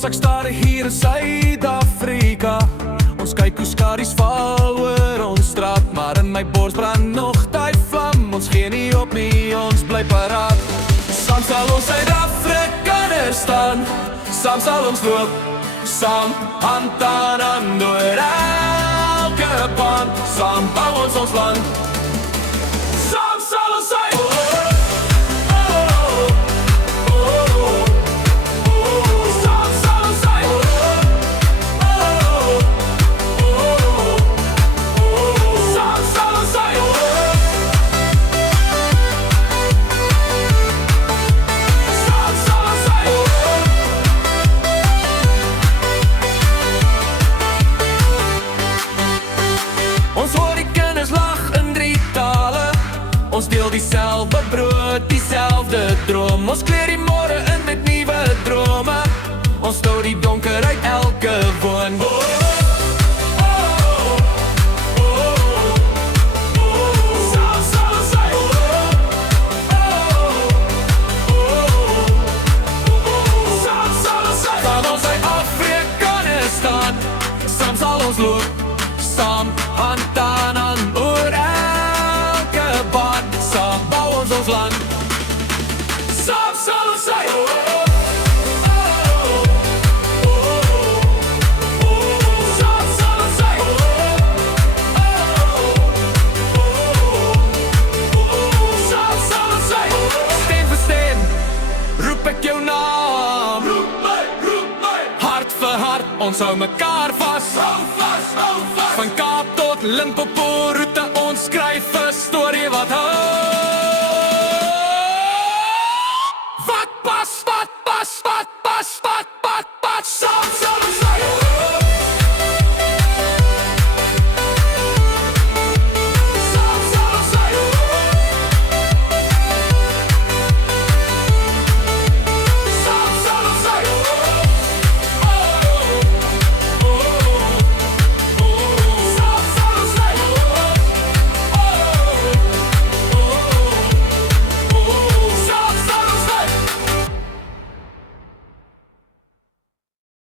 Ons ek staar hier in Suid-Afrika. Ons kyk hoe skaries val oor ons straat, maar in my bors brand nog die vlam. Ons gee nie op nie, ons bly paraat. Saam sal ons Suid-Afrikaners staan, saam sal ons loop, saam hand aan hand oor elke pad. Saam bou ons land, saam sal ons sy. Ons hoor die kinders lag in 3 tale. Ons deel dieselfde brood, dieselfde droom. Ons kleer die môre in met nuwe drome. Ons stou die donker uit elke woon. Saam sal ons sy. Saam sal ons sy. Van ons Suid-Afrikaners staan, saam sal ons loop, saam hand aan hand oor elke pad. Saam bou ons land, saam sal ons sy. Saam sal ons sy. Saam sal ons sy. Steen vir steen roep ek jou naam. Roep my. Hart vir hart, ons hou mekaar vas. Hou vas, hou vas. Van Kaap tot Limpopo roete, ons skryf 'n storie wat hou.